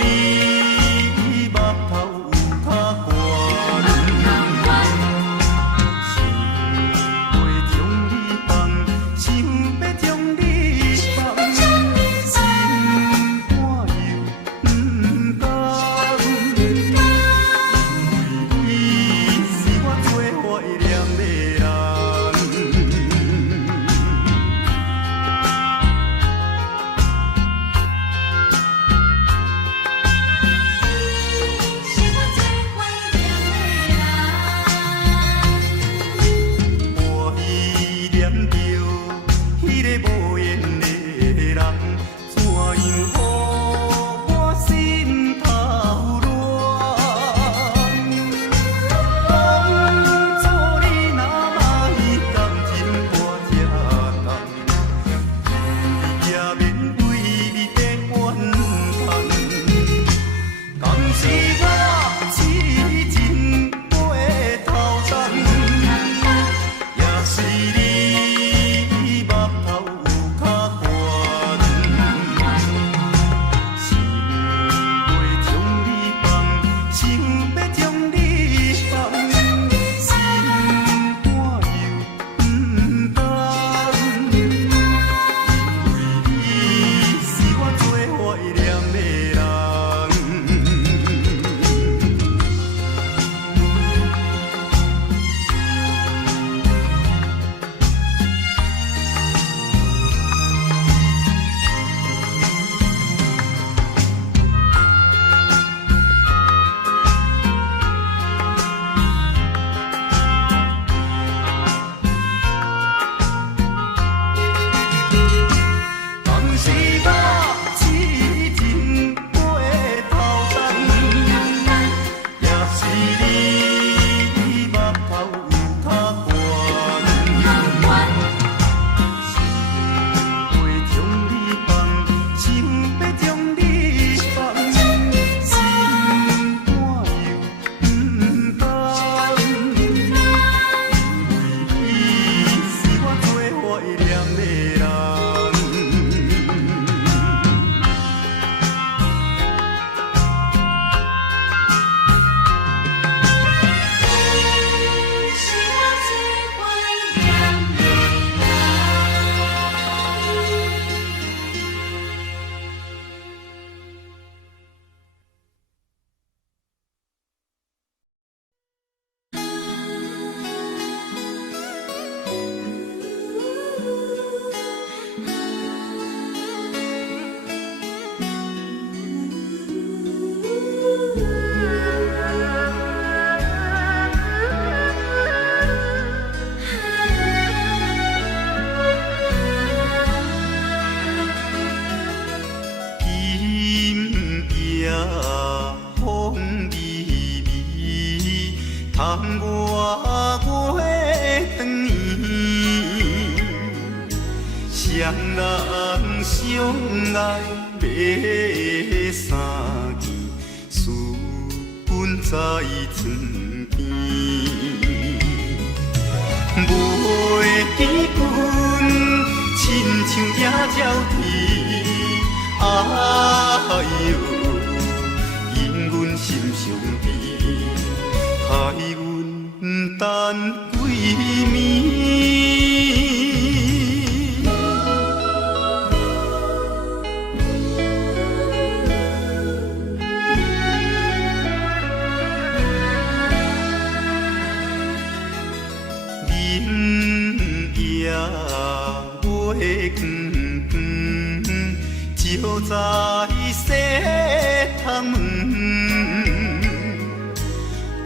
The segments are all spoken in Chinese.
你目头有较悬，想要将你放，想要将你放，心肝又不甘，因为你是我最怀念的人。我依念着迄个无缘的人，怎样予我心头乱？当初你若嘛感情我这重，也免为你在怨叹。敢是我痴情背头鬃，也是你目头有较悬，想要将你放，想要将你放，心肝又不甘，因为你是我最怀念的人。当时我痴情背头鬃，也是你目头有较悬，想要将你放，想要将你放，心肝又不甘，因为你是我最怀念的人。今夜风微微，窗外月长圆，双人相爱要三更，思君在床边。袂记君，亲像野鸟啼。哎呦，因阮心伤悲，害阮等几暝。明夜月光光，照在西窗门，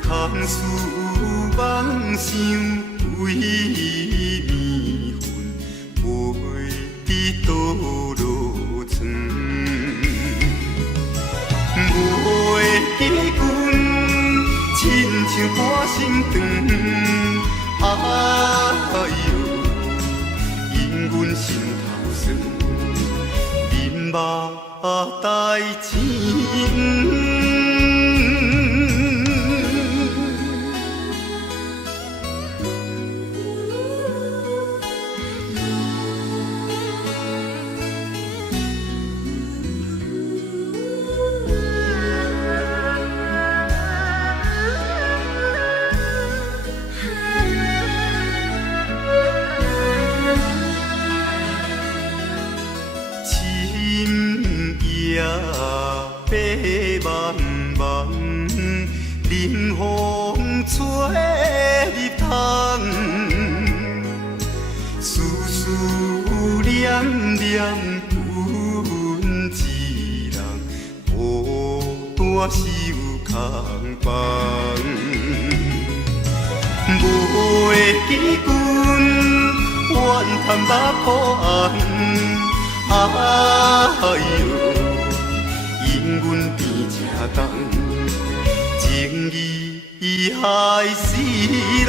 空思梦想归暝昏，飞伫倒落床。袂记君，亲像半心肠，哎呦，因阮心头酸，忍目代情。白茫茫，冷风吹入窗，思思念念阮一人，孤单是有空房。无记君，怨叹目苦红。哎呦，因阮变正重，情义害死人。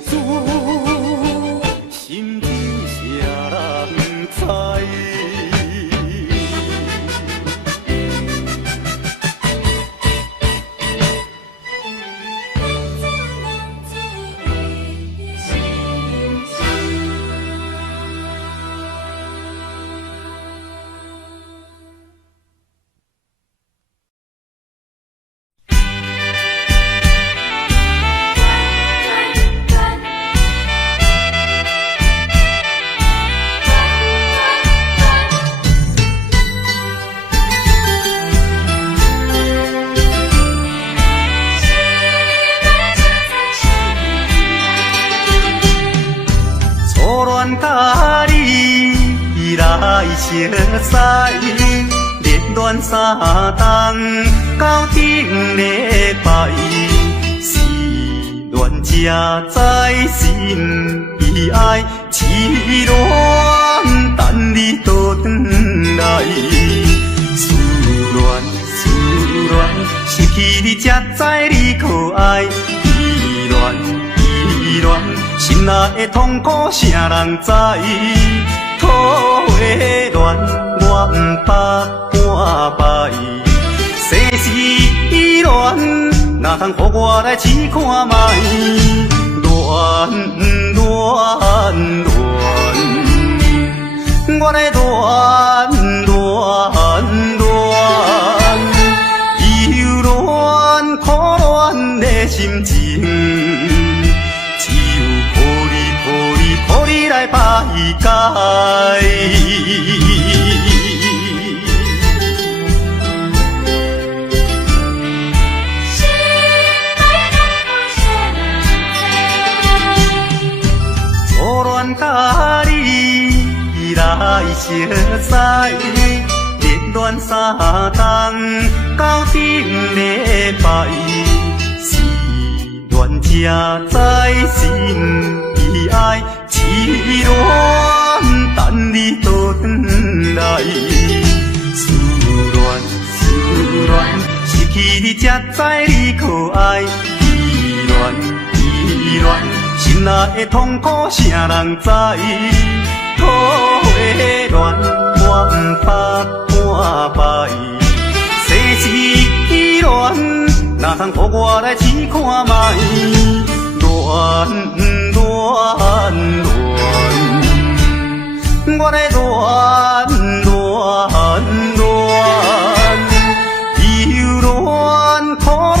主，心真谁人知？甲你来相识，热恋三冬到顶礼拜，是恋才知心意爱，痴恋等你倒转来，思恋失去你才知你可爱，依恋。心内的痛苦，啥人知？土的恋，我不捌半摆。世事恋，哪通予我来试看卖？恋，我来恋，忧恋苦恋的心情。予你来排解。初恋甲你来相识，热恋三冬到顶礼拜，是恋才知心意爱。痴恋等你倒转来，思恋失去你才知你可爱，依恋心内的痛苦，啥人知？土的恋，我不捌半摆。世事恋，哪通予我来试看卖？恋。我来恋，忧恋苦恋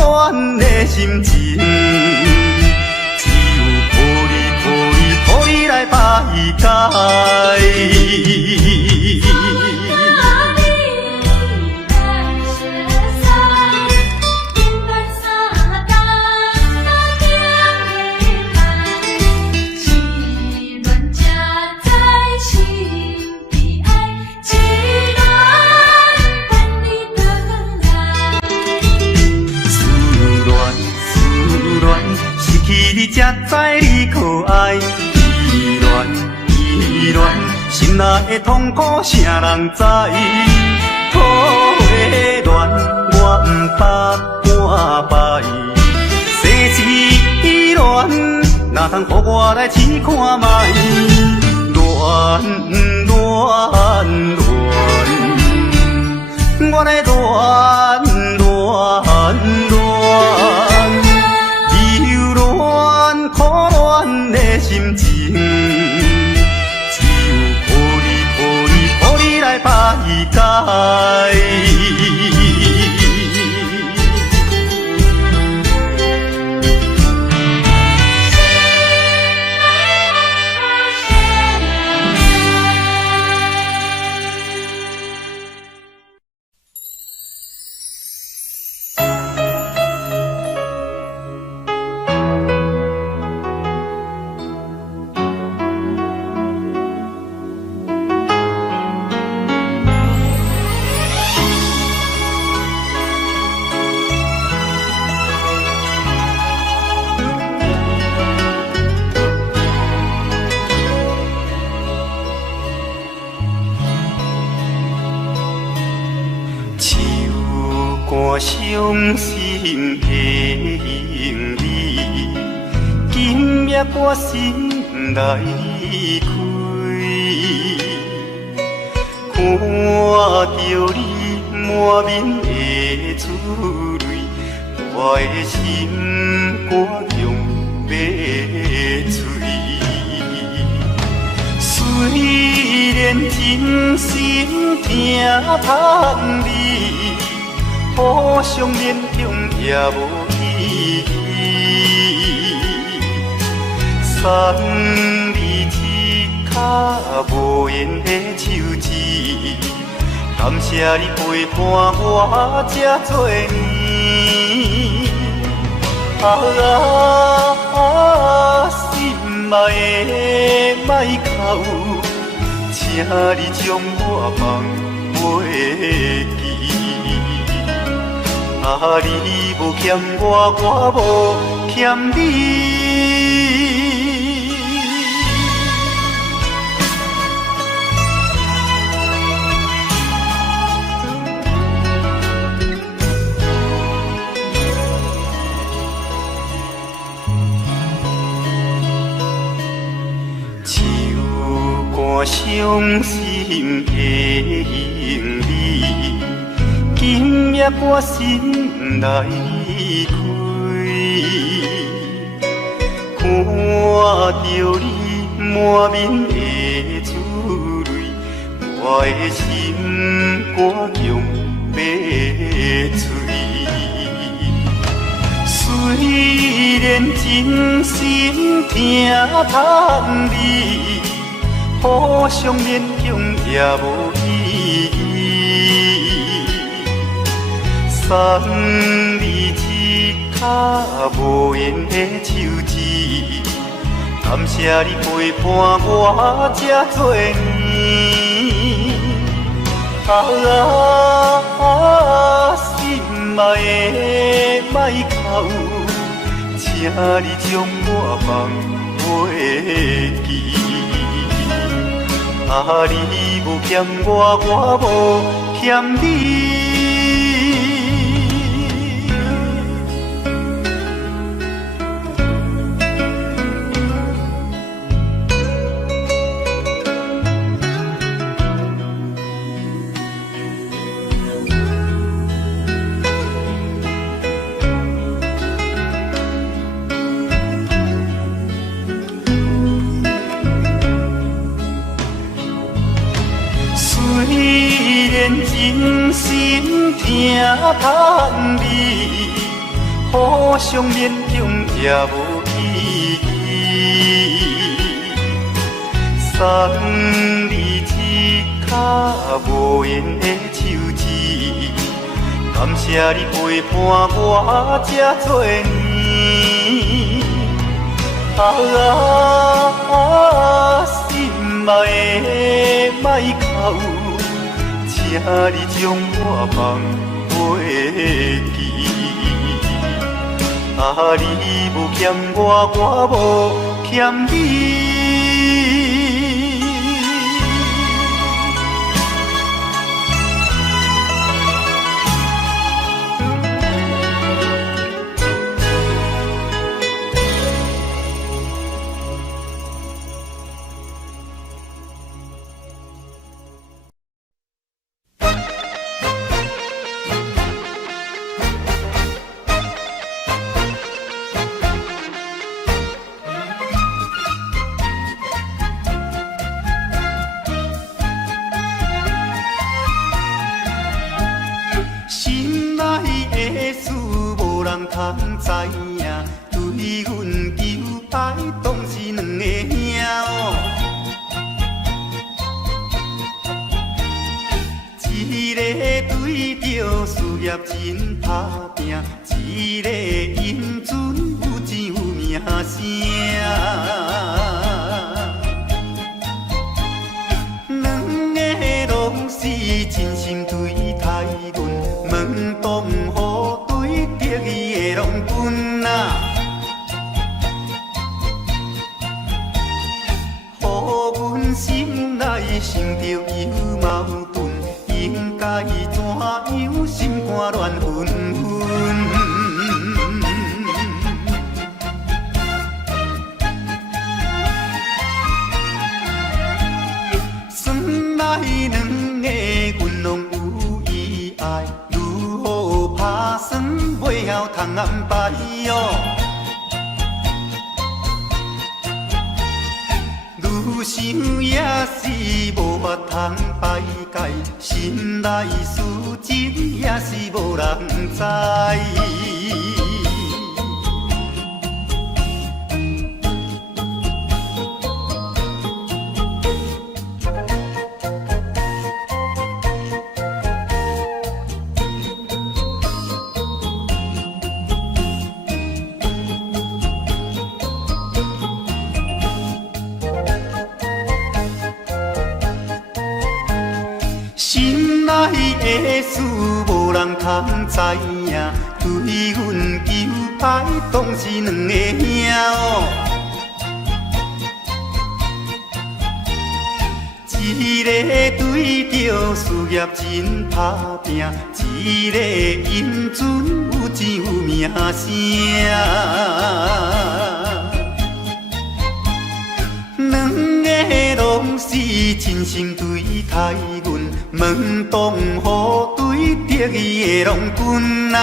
的心情，只有予你来排解。你才知你可爱，依恋心内的痛苦，啥人知？土的恋，我不捌半摆。世事恋，哪通予我来试看卖？恋，我来恋，苦恋的心情，只有予你来排解。伤心的行李，今夜我心来开，看着你满面的珠泪，我的心肝强要碎。虽然真心疼盼你，互相勉强也无意义。送你一卡无言的手指，感谢你陪伴我这多年。心爱的莫哭，请你将我放袂记。你无欠我，我无欠你。伤心的行李，今夜我心来开，看着你满面的珠泪，我的心肝强要碎。虽然真心疼盼你，互相勉强也无意义。送你一卡无言的手指，感谢你陪伴我这多年。心爱的莫哭，请你将我放袂记。你无欠我，我无欠你。虽然真心疼盼你，互相勉强也无意义。送你一卡无言的手指，感谢你陪伴我这多年。心爱的莫哭，请你将我放袂记。你无欠我，我无欠你。通知影，对阮求爱当是两个兄哦。一个对着事业真打拼，一个英俊有钱有名声。两个拢是真心对待阮，门当户对得意的拢分啊，予阮心内想着有矛盾，应该怎样心肝乱纷纷。安排哦。愈想也是无法通排解，心内事情也是无人知。心内的事无人通知影，对阮求歹当是两个兄哦。一个对着事业真打拼，一个因准有钱有名声。两个拢是真心对待阮，门当户对得意的郎君啊，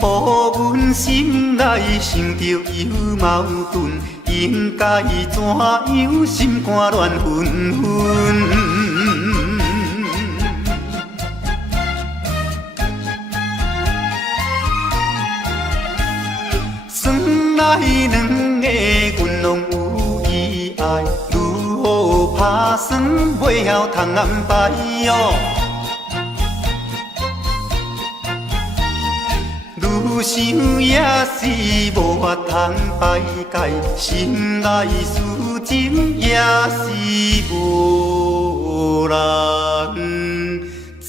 予阮心内想着有矛盾，应该怎样心肝乱纷纷。咱两个阮拢有意爱，如何打算袂晓通安排哦？愈想也是无法通排解，心内事情也是无人知。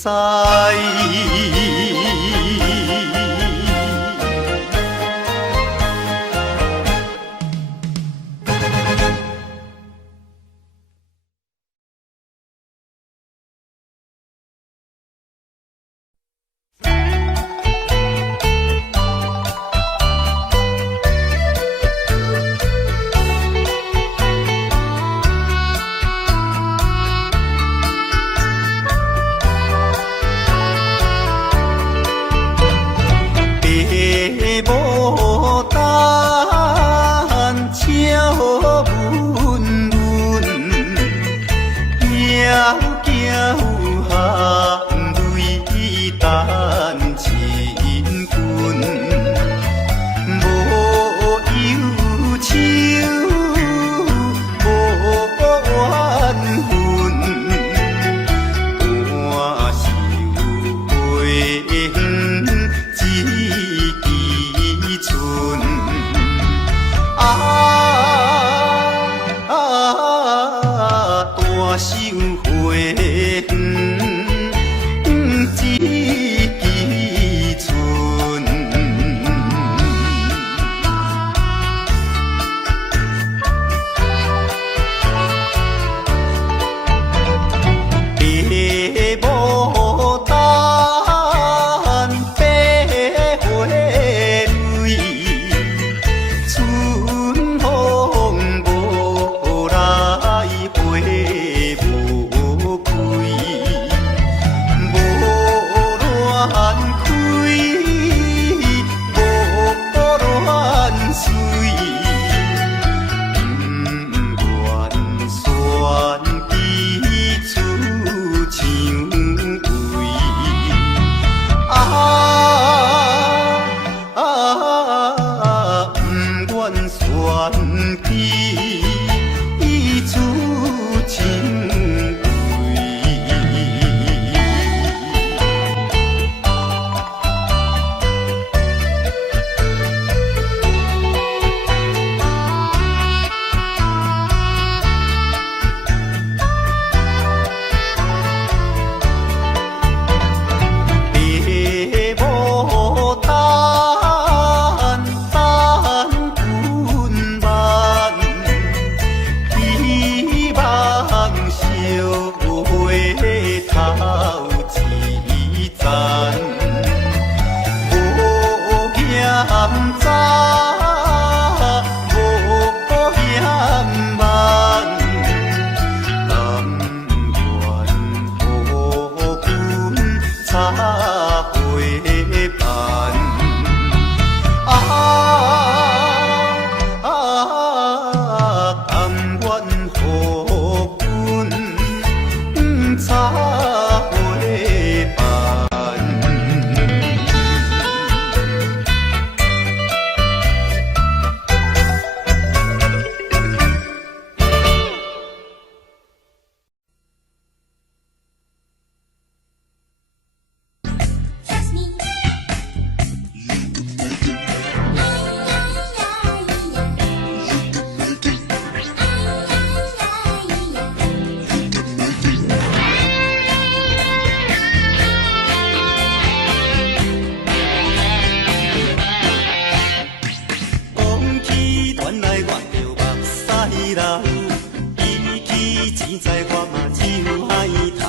现在我嘛只有海头，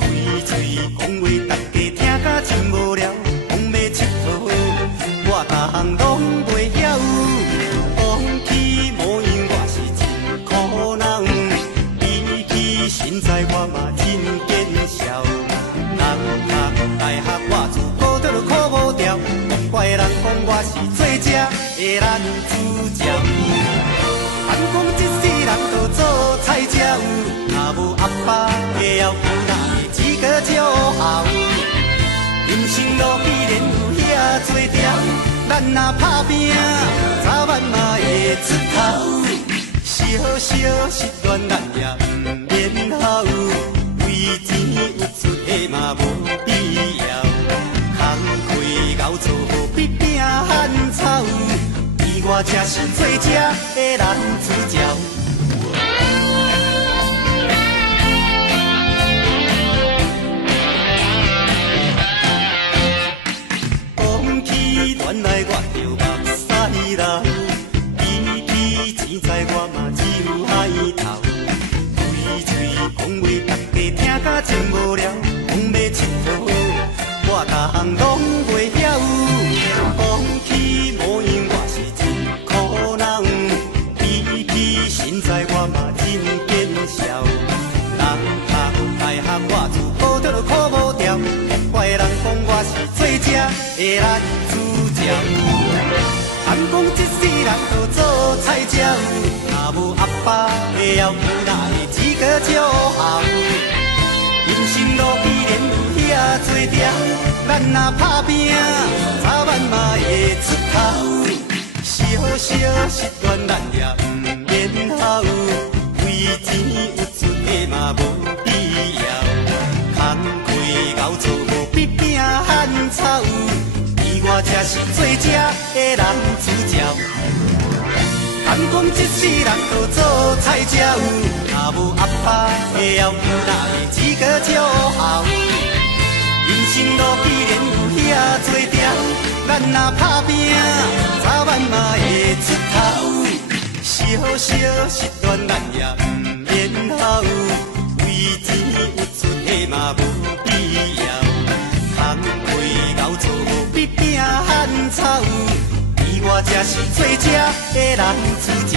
开嘴讲话，大家听甲真无聊。讲要佚佗，我逐项拢袂晓。讲起模样，我是真苦恼。比起现在，我嘛真见笑。人读大学，我自古倒就苦无条。怪人讲我是做这的男主角。咱讲一世人都做菜鸟，若无阿爸的要求，哪会资格做后？人生路既然有遐多条，咱若打拼，早晚嘛会出头。是好是恶是乱，咱也毋免好，为钱有出的嘛无必要。空开熬做好比拼汉草。我才是做这的男主角。讲起恋爱，我就目屎流。比起钱财，我嘛只有海头。开嘴讲话，大家听甲真无聊。讲要佚佗，我逐项拢袂晓。讲起模样，我是苦恼，比起现在我嘛真见笑。人读大学，我自古倒就苦无条。怪人讲我是做这的男主角。咱讲一世人都做菜鸟，若无阿爸的要求，哪会资格做后？人生路既然有遐多条，咱若打拼，早晚嘛会出头。是好是恶是乱，咱也毋免好，为钱有出的嘛无必要。空开熬做无比拼汉草，而我才是做这的男主角。咱讲一世人都做菜鸟，若无阿爸的要求，哪会资格做后？人生路既然有遐多条，咱若打拼，早晚嘛会出头。是好是恶是乱，咱也毋免好，为钱有出的嘛无必要。空开熬做无比拼汉草，而我才是做这的男主角。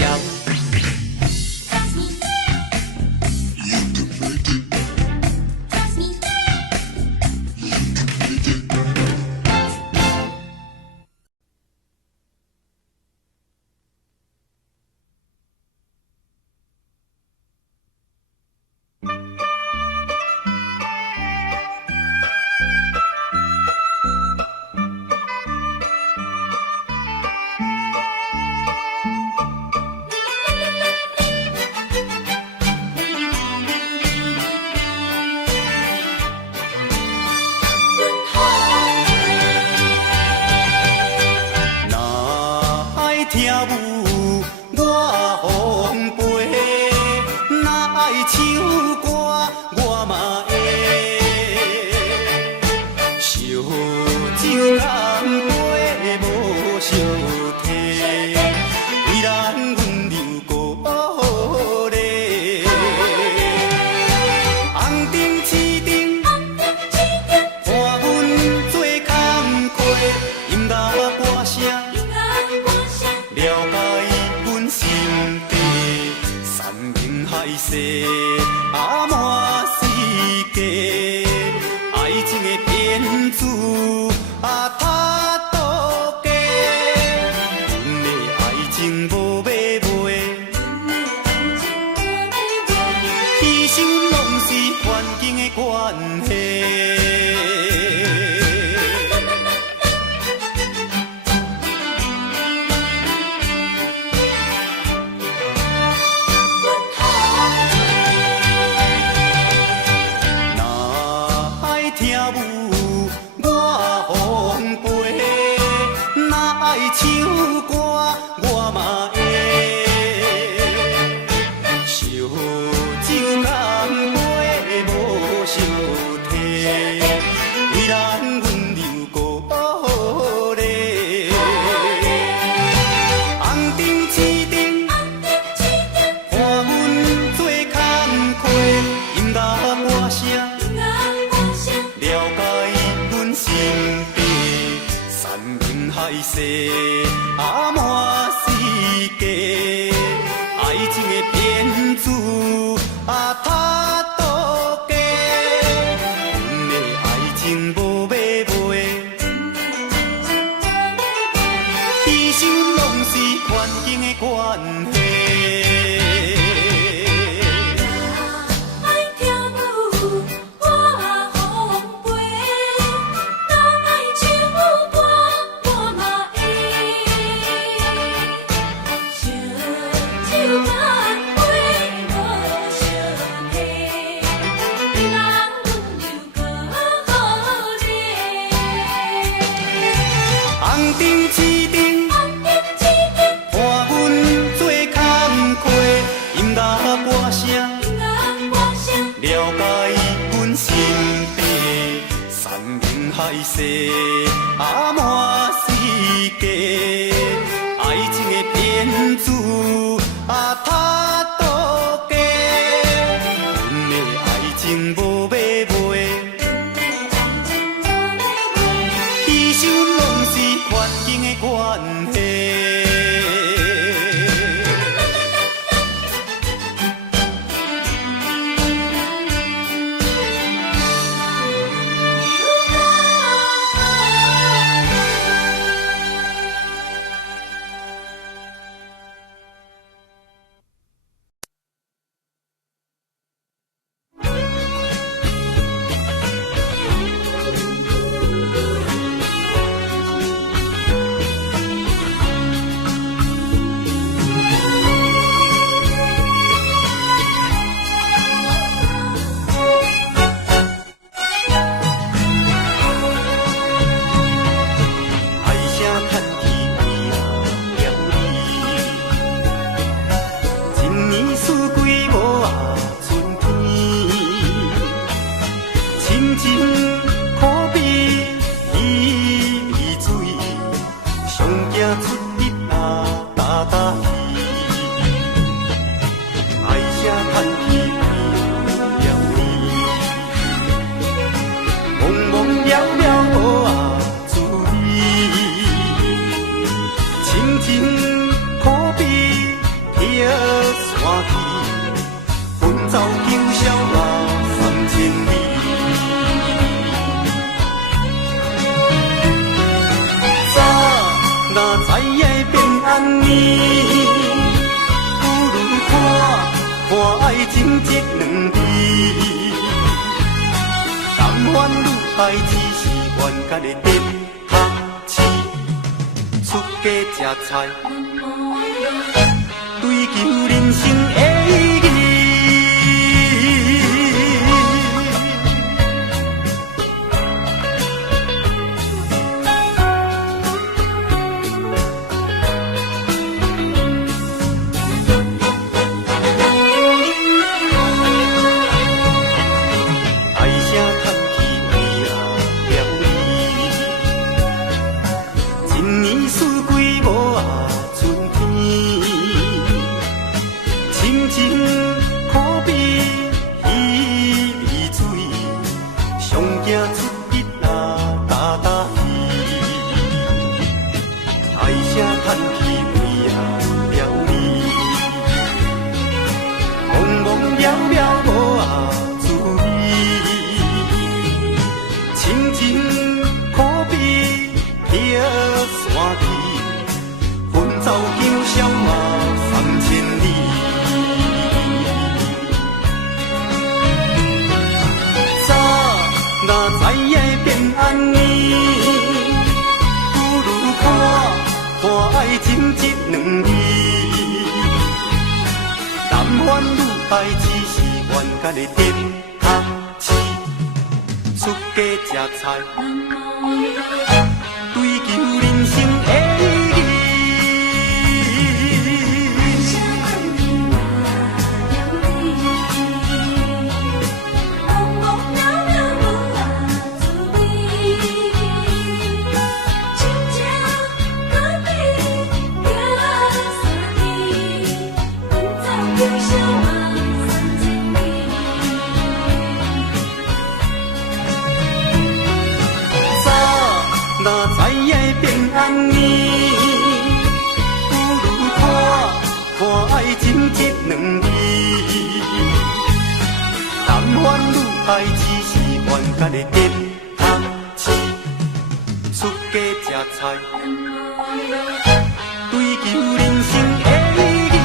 啊满世界，爱情的骗子啊他都假，阮的爱情无买卖，牺牲拢是环境的关系。啊满世界，爱情的骗子啊他都假，阮的爱情无买卖，牺牲拢是环境的关系。代志是冤家的电汤匙，出家吃菜，追求人生的意义。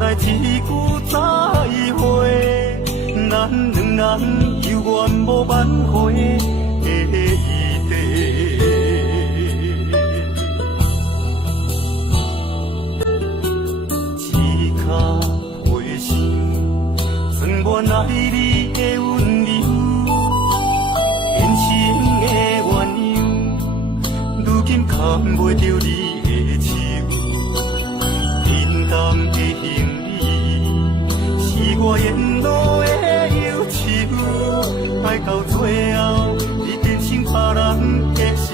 来一句再会，咱两人犹犹原无挽回的余地。此刻回想，算原来你的温柔，现实的原因，如今牵袂着你的手。平淡的行李，是我沿路的忧愁，爱到最后，你变成别人的心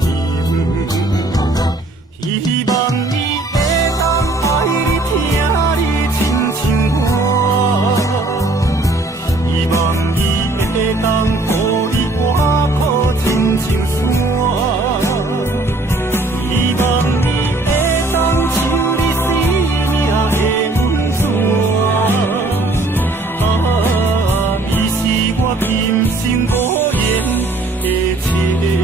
意。希望你会当爱你，听你亲像我，希望你会当予你活苦亲像山，希望你会当像你生命的温泉。你是我今生无言的牵挂。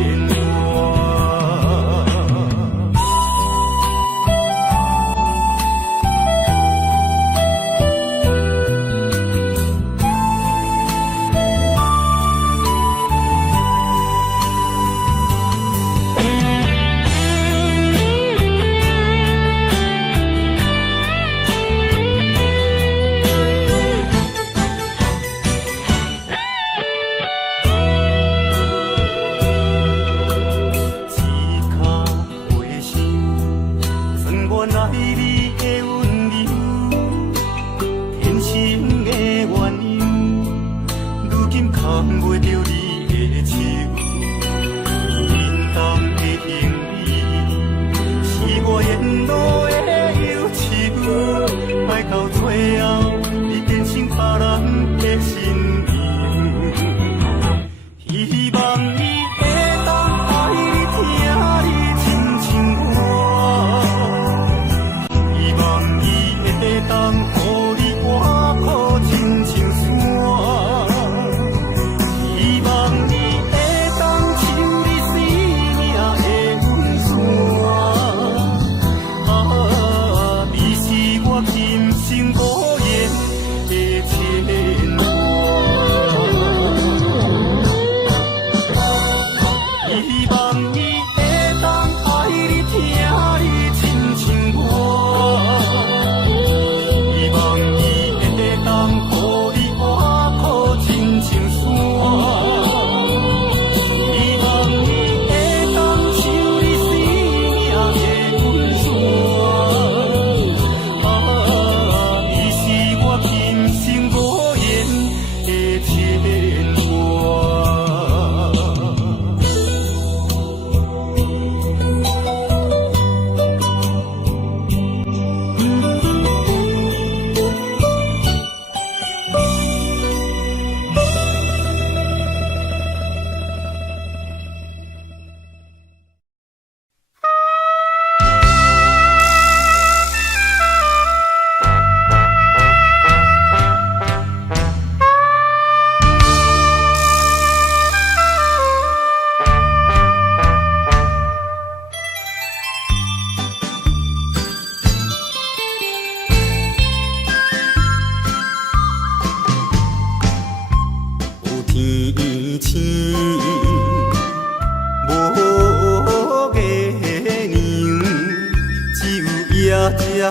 只有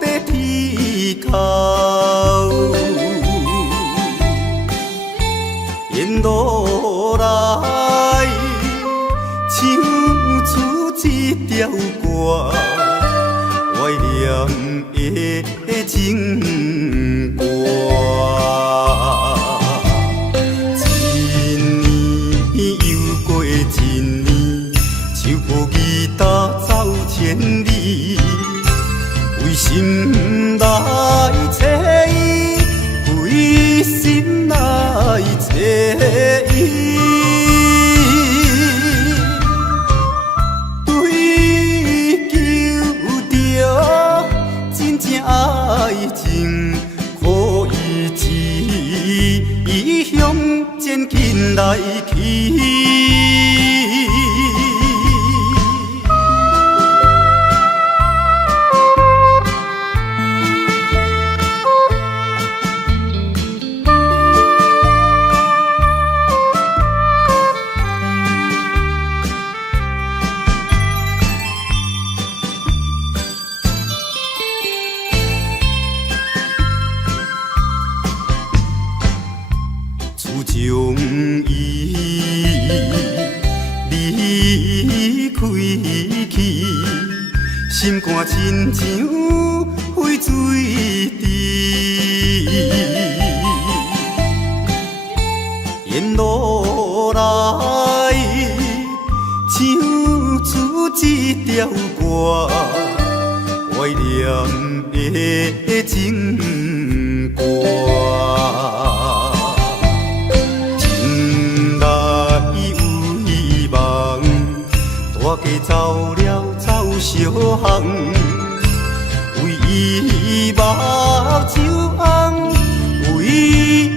在天口，沿路来唱出一条歌，怀念的情歌。一年又过一年，唱歌吉他走千里。为心来找伊，为心来找伊，追求着真正爱情，可伊一向渐近来去。心肝亲像沸水池，沿路来唱出一条歌，怀念的情歌。情来有希望，大家走了走小巷，为伊目睭红，为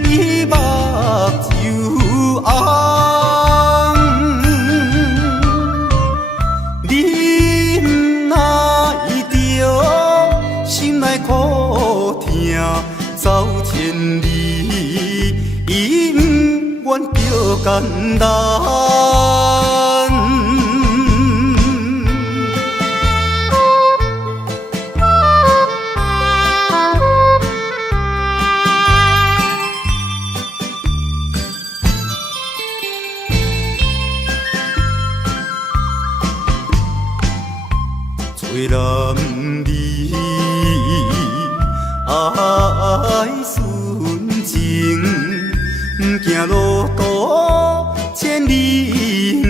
伊目睭红。你哪会着心内苦痛走千里，伊不愿叫简单。做男儿爱纯情，不惊路途千里远。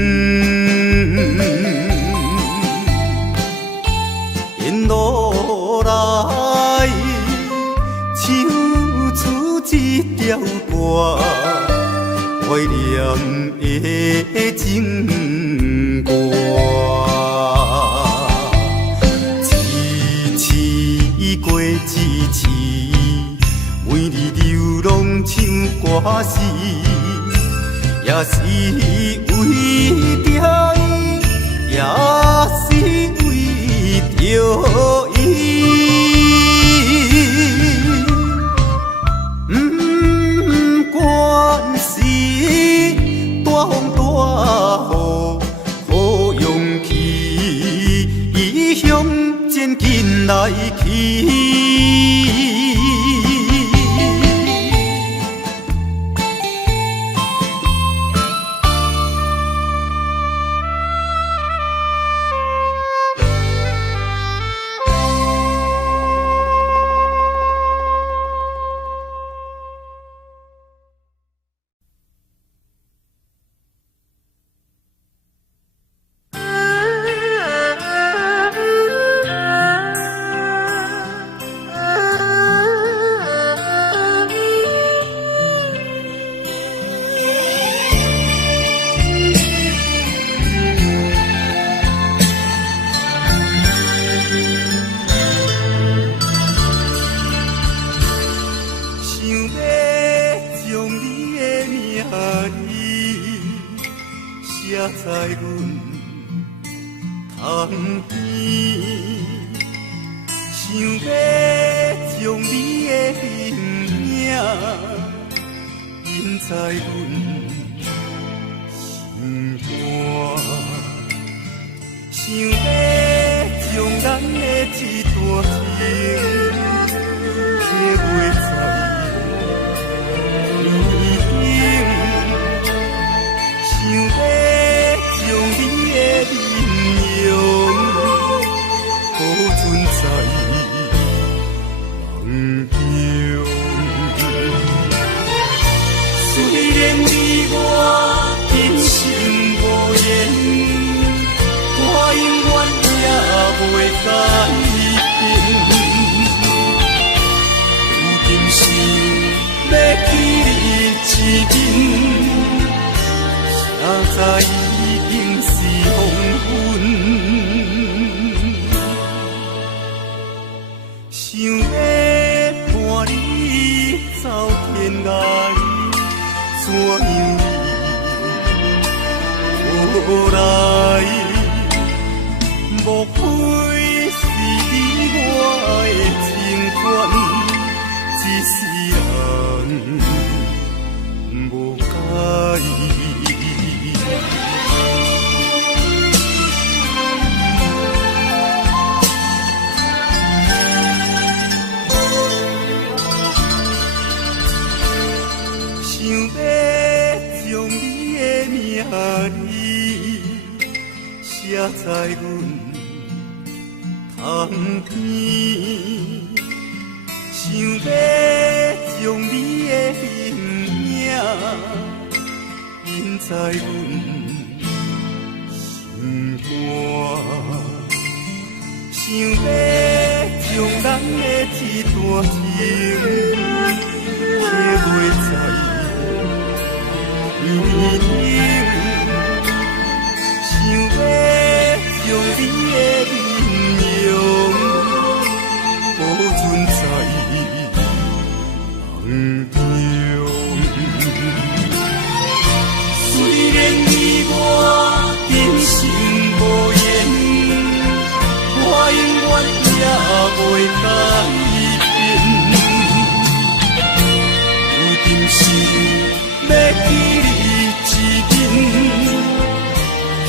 沿路来唱出一条歌，怀念的情歌。过一次，为你流浪唱歌词，也是为着伊，也是为着伊。不管是大风大雨，好勇气，伊向前进来去。在阮窗边，想要将你的名印在阮心肝，想要将咱的一段情刻画在面顶，想要。将你的面容保存在梦中。虽然你我今生无缘，我永远也袂改变。有今生要记你一面，谁知已是黄昏，想要伴你走天涯，怎样无来？莫非是你我的情缘，一世人无解。写在阮窗旁边，想要将你的形影印在阮心肝，想要将咱的这段情刻袂在年顶，想要将你的面容保存在梦中。虽然你我今生无缘，我永远也袂改变。有阵时要记你一面，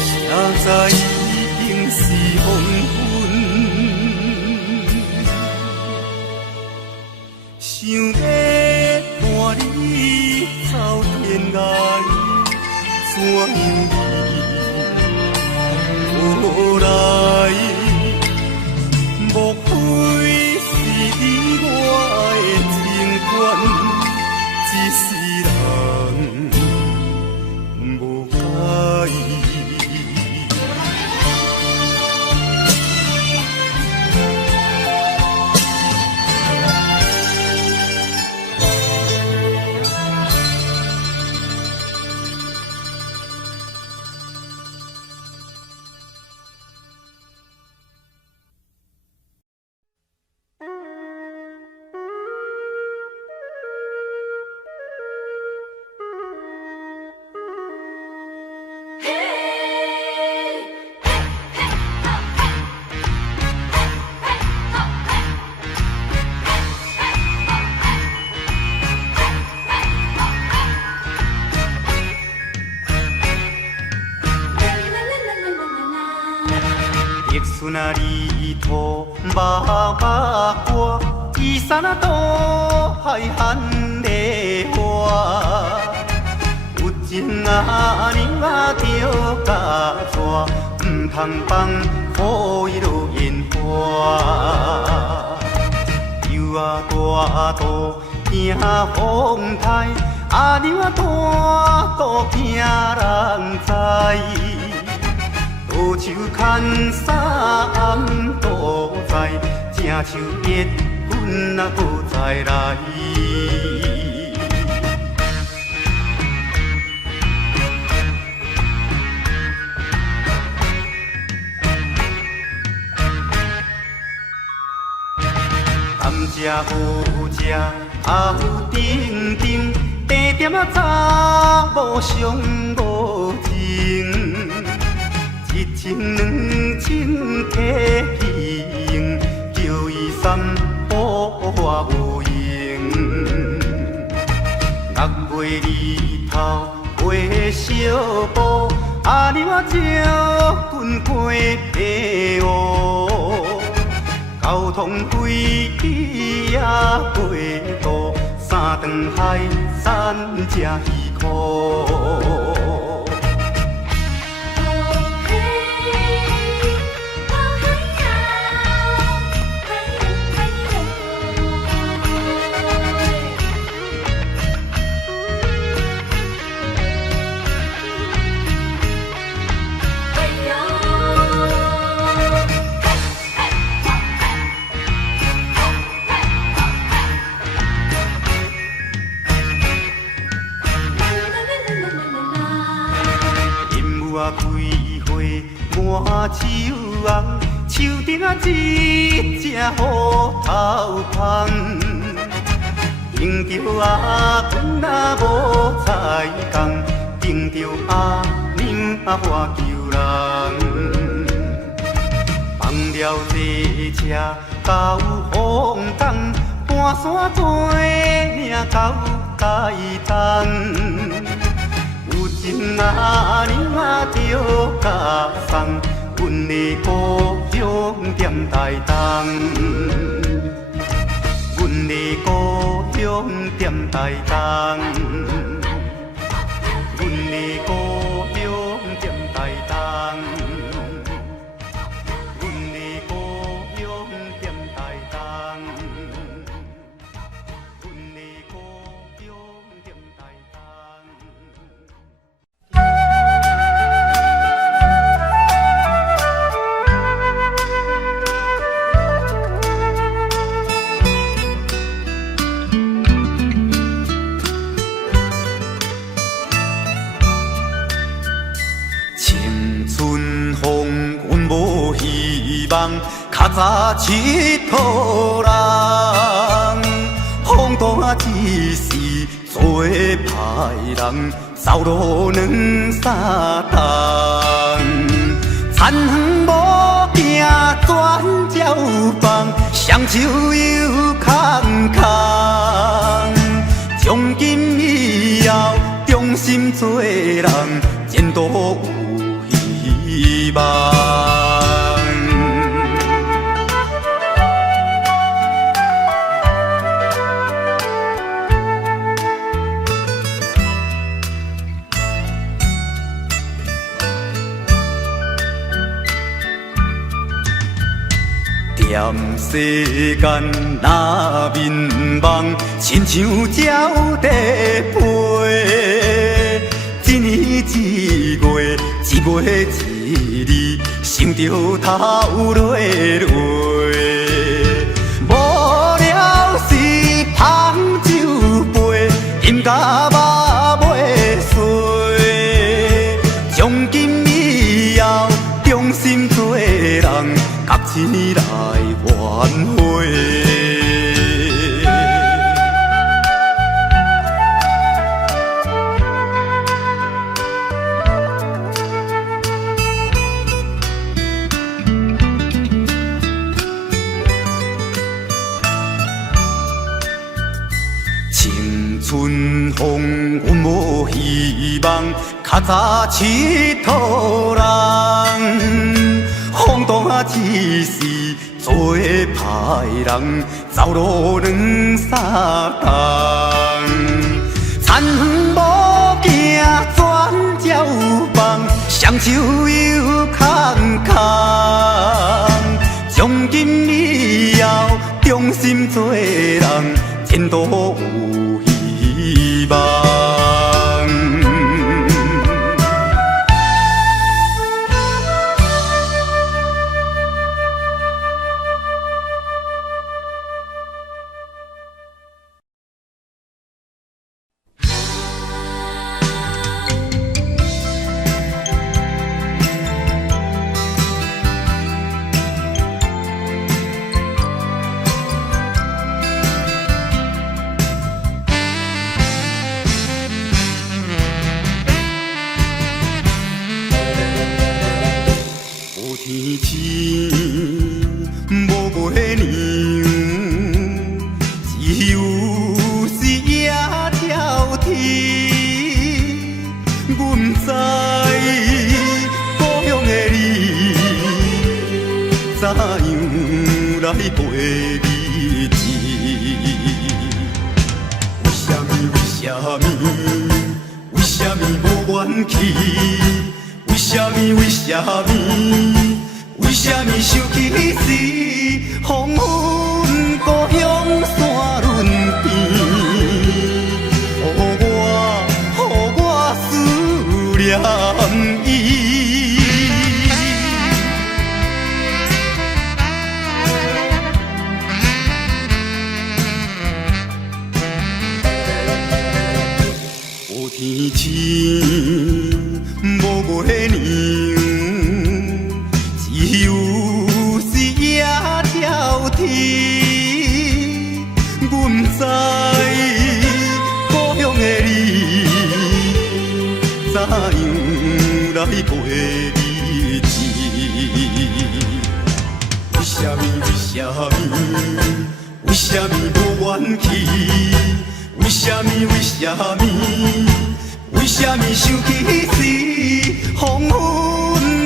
谁知已经是黄昏。想要伴你走天涯，怎样无来？莫非是你我的情缘，一世人无解。孙啊，你土妈妈歌，伊山啊多海罕的花，有情啊娘啊着甲带，唔通放雨伊落烟花。游啊大渡惊风台，啊娘啊大渡惊人知。多手牵衫多在，正手结阮啊搁再来。甘蔗好食，也有丁丁，茶店啊查某上无情。一情两情客去用，叫伊三宝我无用。六月日头月小布，阿娘啊招棍过地乌。交通费也过度，三顿海产才2箍。满树红，树顶啊一只虎头蜂，迎着阿公啊无彩工，迎着阿娘啊我求人。放了这车到风港，半山做领到台东。有情啊娘啊着甲送，阮的故乡踮台东，阮的故乡踮台东，阮的故乡踮台东，阮的故乡。早佚佗人，风大一时做歹人，走路两三冬。田园无行转照放，双手又空空。从今以后，忠心做人，前途有希望。踮世间若迷茫，亲像鸟在飞。一年一月，一月一日，想着头落落。无聊时捧酒杯，饮甲肉袂碎。从今以后，忠心做人。甲钱来挽回，青春风云无希望，较早佚佗人。风大一时做歹人，走路两三冬。田园无行转照放，双手又空空。从今以后，忠心做人，前途有希望。天星无月亮，只有时夜跳天。阮知故乡的你，怎样来陪日子？为什么？为什么无怨气？为什么？为什么想起时，黄昏故乡山轮边，予我思念伊。有天星，无月亮。只有时夜跳天，阮知故乡的你，怎样来陪日子？为什么？为什么无怨气？为什么？为什么想起时，黄昏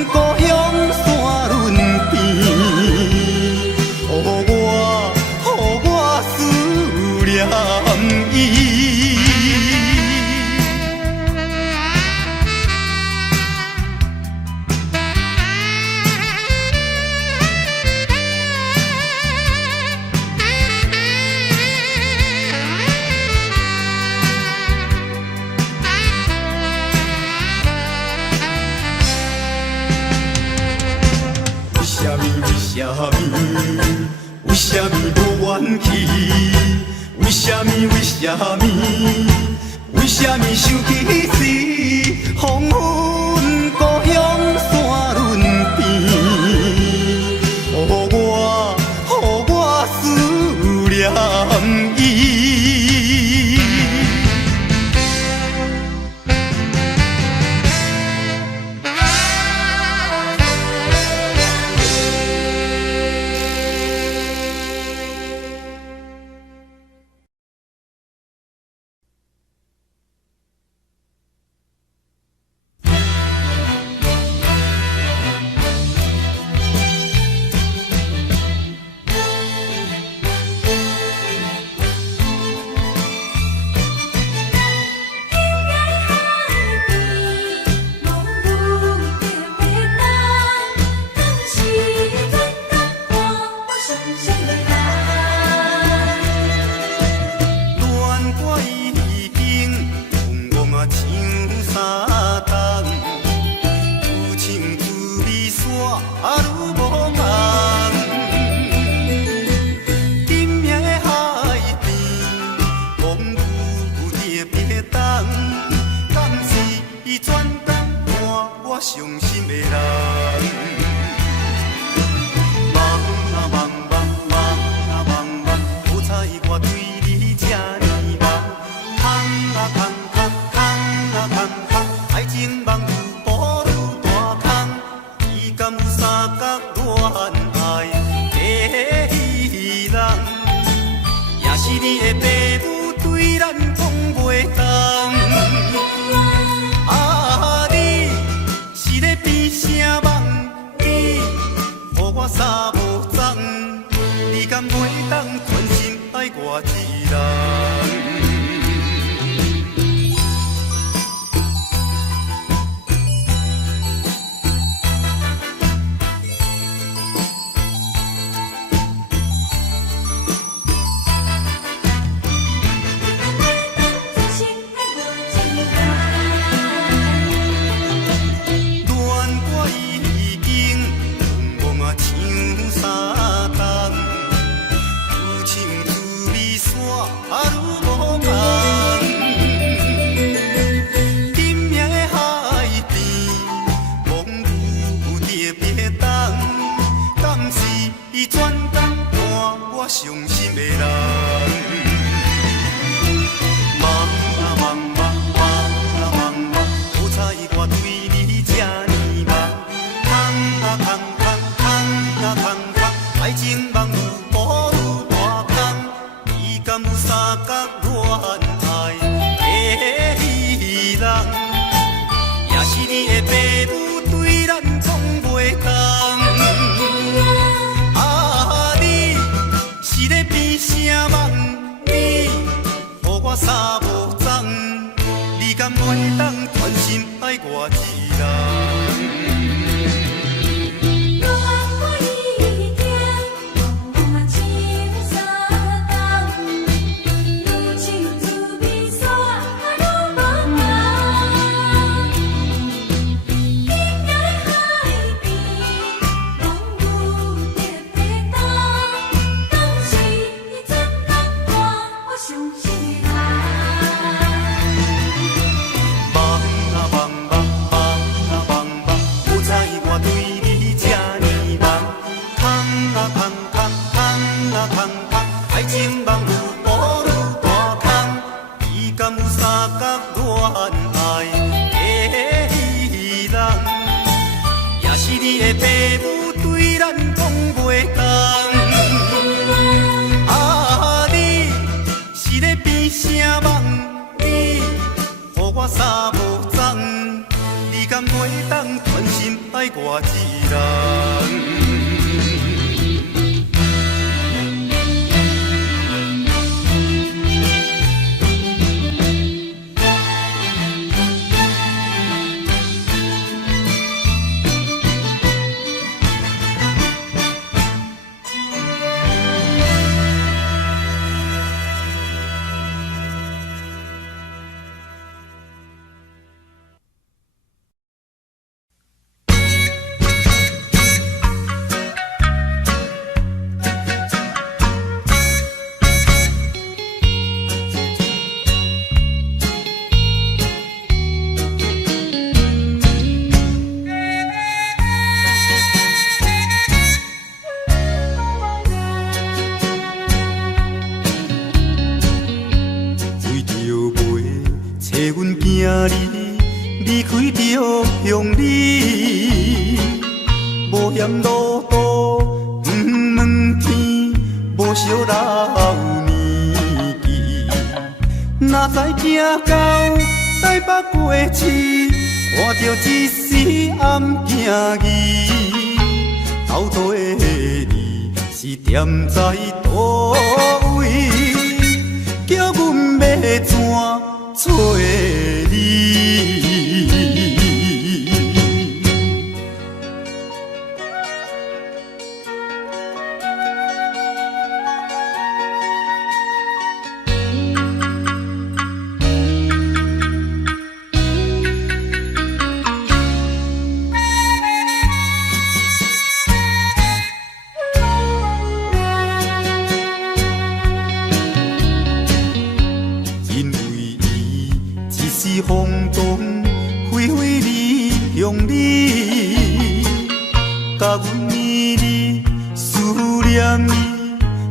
故乡山轮边，予我思念伊。为什么无怨气？为什么？为什么想起时，黄昏故乡山轮边，予我你敢袂当全心爱我一人？伤心的人，茫啊茫茫茫啊茫茫，好彩我对你这呢茫，空啊空空空啊空空，爱情梦有无有大空，你敢有三角恋爱的戏人，也是你的爸母对咱讲袂通。啥梦你，予我三无踪，你敢袂当全心爱我一人？你的爸母对咱讲袂同，啊，你是咧变啥梦？你予我三无踪，你敢袂当全心爱我一人？离开着乡里，无嫌路途不问天，无惜老年纪。哪知行到台北过市，看着一时暗行伊，到底你是踮在倒位？叫阮要怎找你？风动飞飞离乡里，甲阮绵绵思念伊，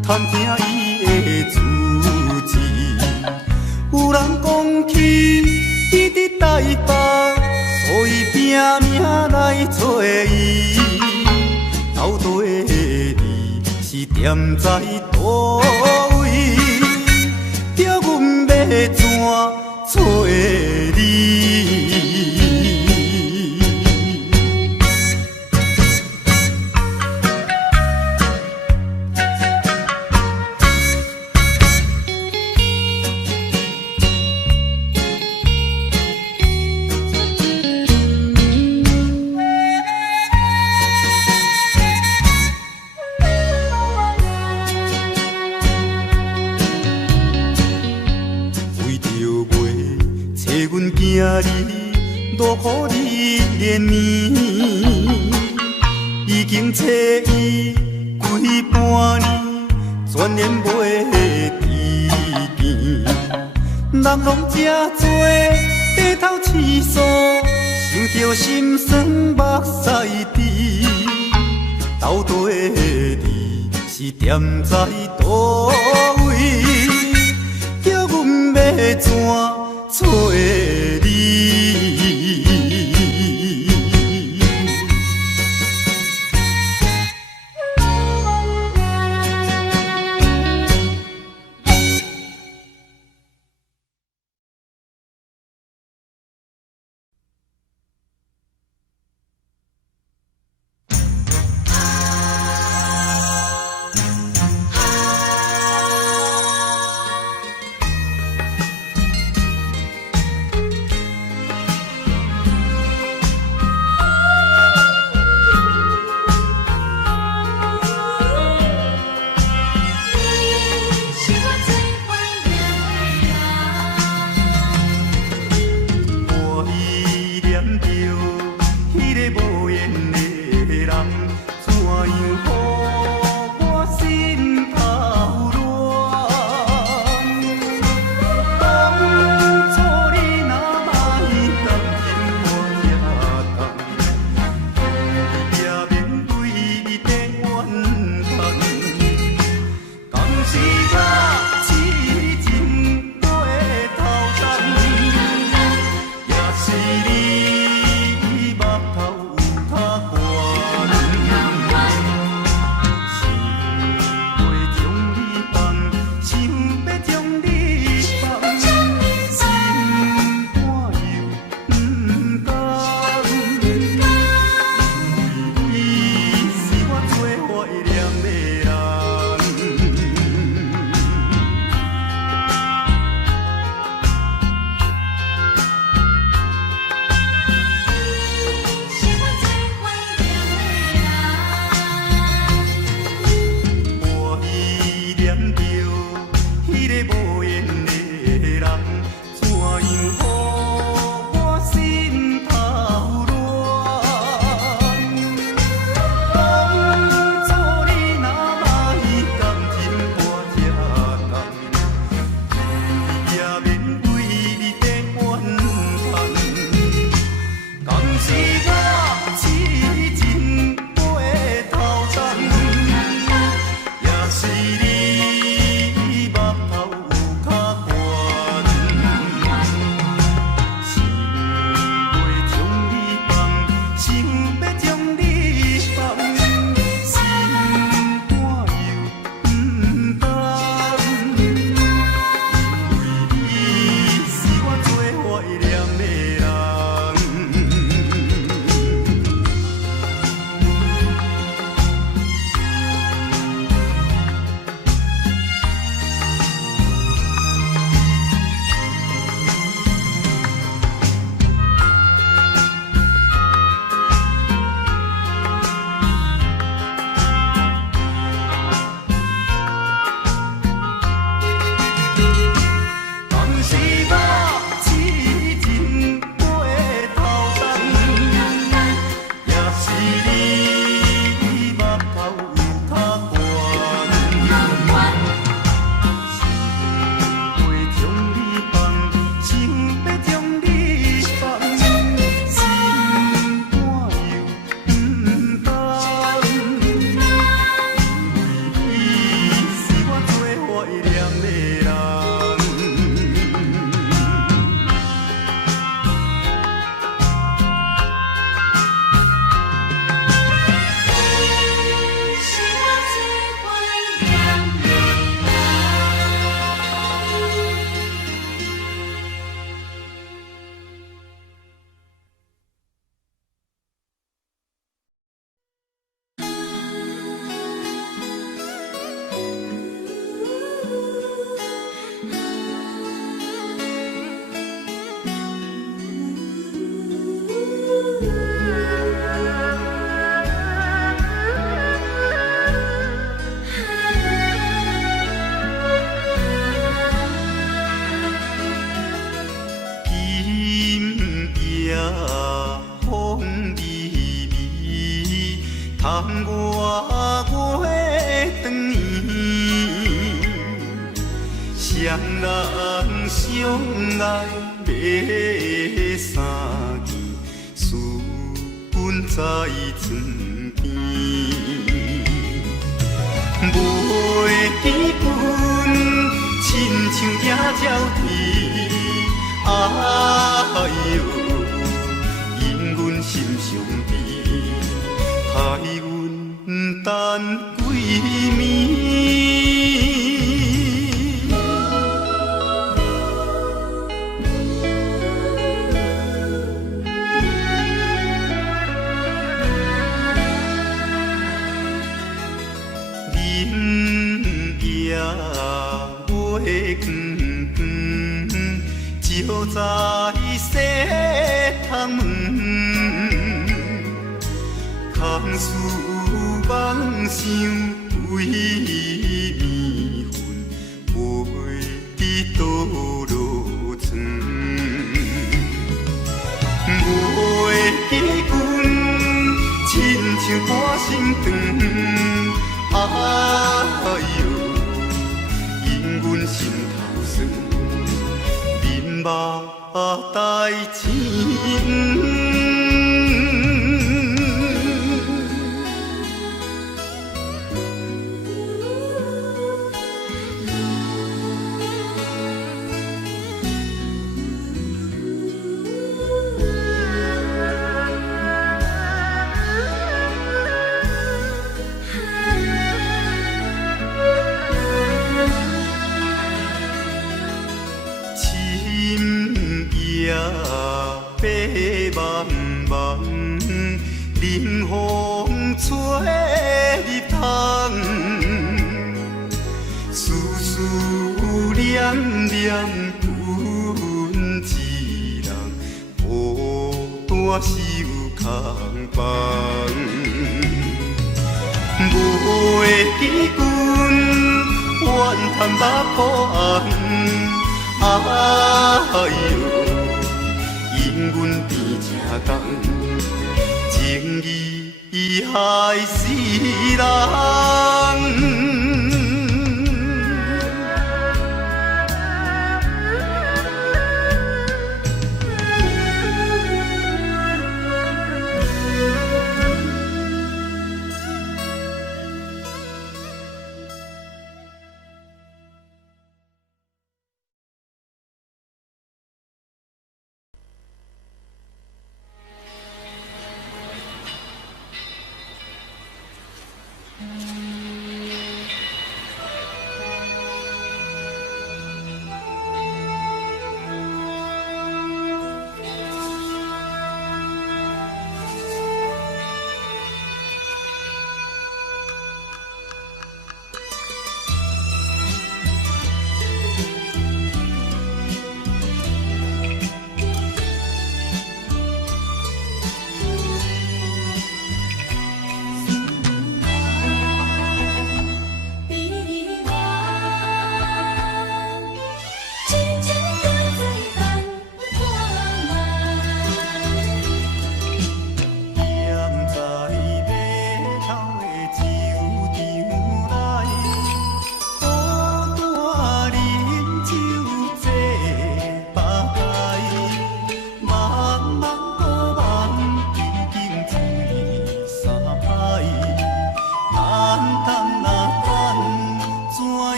探听伊的字字。有人讲起伊伫台北，所以拼命来找伊。到底你是踮在倒位？叫阮要怎找你？你，落雨你连绵，已经找伊几半年，全然袂伫边。人拢这多，低头试诉，想着心酸目屎滴。到底你是踮在倒位？叫阮要怎找你？双人相爱要三更，思阮在床边，袂记阮亲像野鸟啼，哎哟，因阮心伤悲，害阮等几暝。照在西窗门，空思梦想为暝昏，袂记倒落床。袂记阮亲像半身长，哎哟，因阮心头酸。目台前。茫茫，冷风吹入窗，思思念念阮一人，孤单是有空房。袂记阮怨叹目苦红，哎哟。因阮变正重，情义害死人。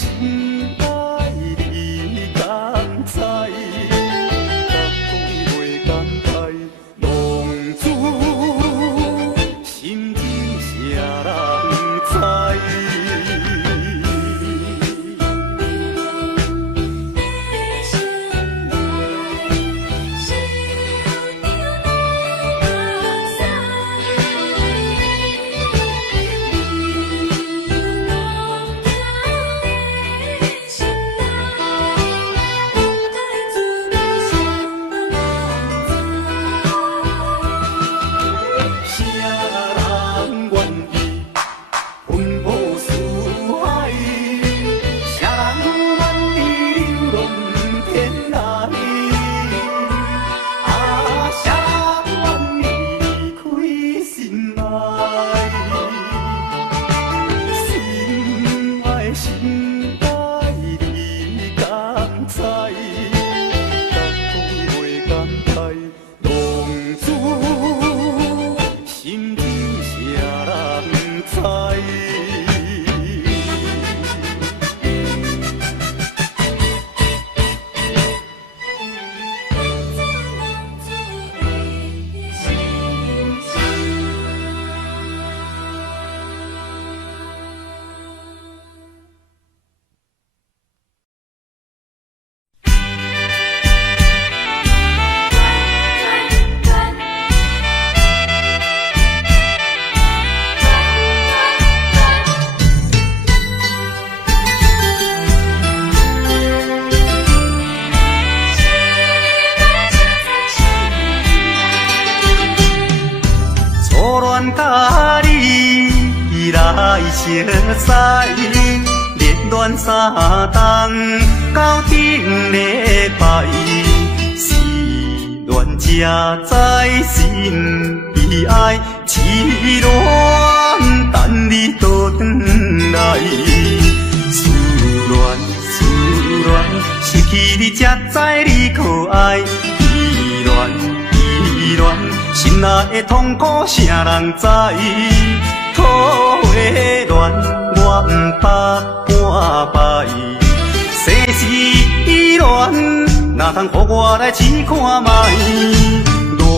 心爱你敢知？甲讲袂感慨，浪子心情谁人知？甲你来相识，热恋三冬到顶礼拜，是恋才知心悲哀，痴恋等你倒转来，思恋失去你才知你可爱，依恋。心内的痛苦，啥人知？土的恋，我不捌半摆。世事恋，哪通予我来试看卖？恋，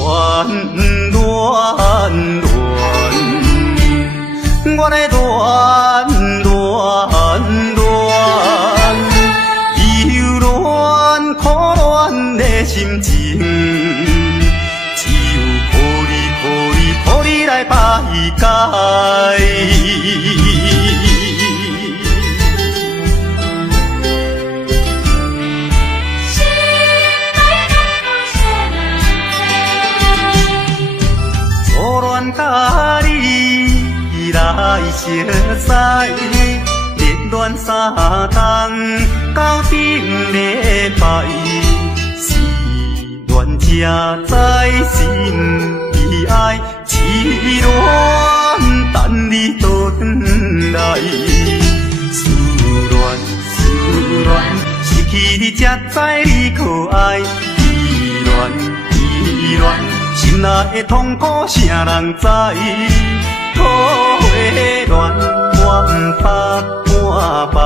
我来恋，忧恋苦恋的心情。予你来排解，初恋甲你来相识，热恋三冬到顶礼拜，是恋才知心。爱痴恋等你倒转来，思恋失去你才知你可爱，依恋心内的痛苦啥人知？土的恋我不捌半摆，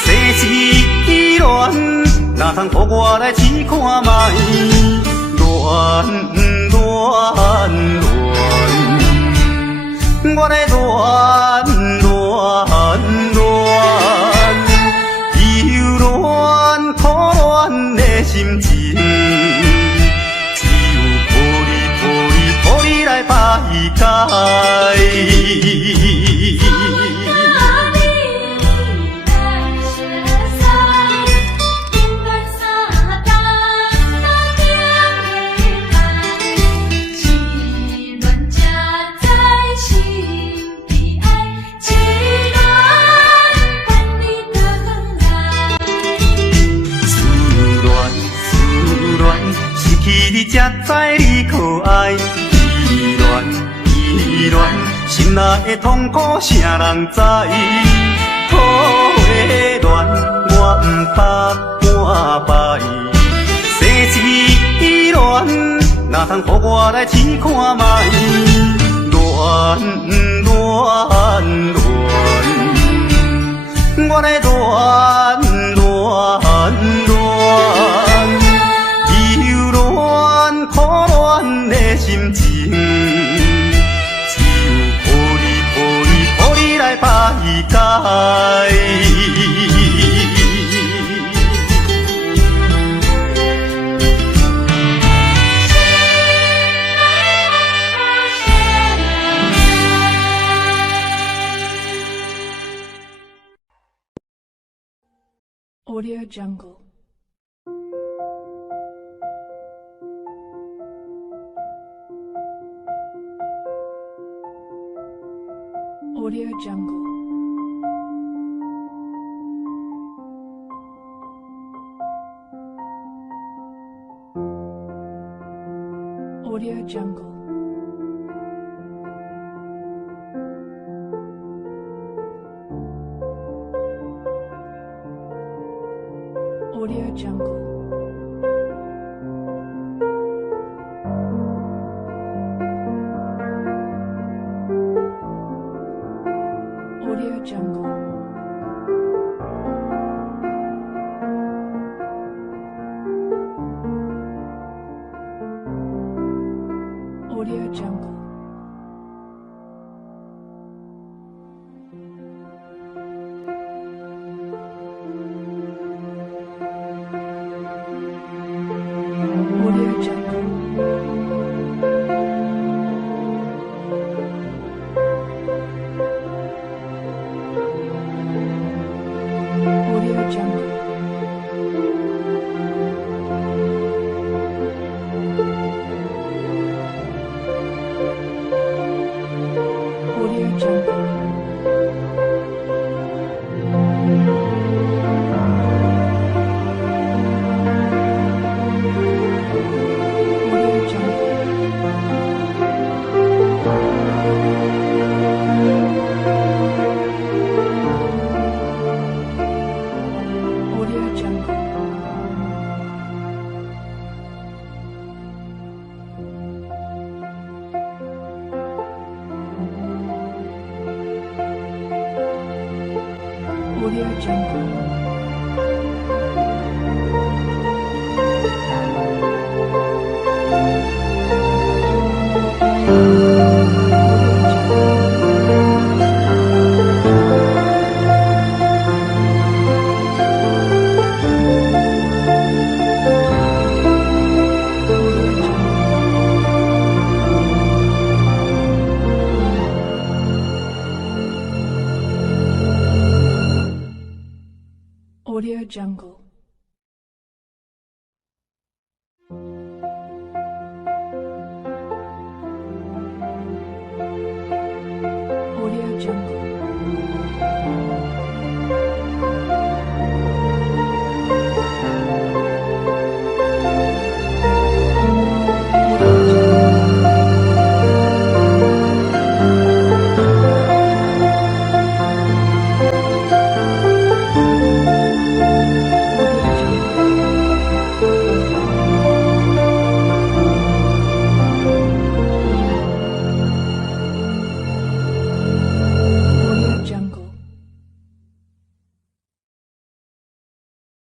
世事恋哪通予我来试看卖？恋。我来忧恋苦恋的心情，只有予你来排解。你才知你可爱，依恋心内的痛苦啥人知？土的恋我不捌半摆，世事恋哪通予我来试看卖？恋，我来恋。乱，忧乱苦乱的心情，只有抱你来排解。Audio Jungle. Audio Jungle. Audio Jungle. Audio Jungle. Audio Jungle. Audio Jungle. Audio Jungle. Audio Jungle. Audio Jungle. Audio Jungle. Audio Jungle. Audio Jungle. Audio Jungle. Audio Jungle.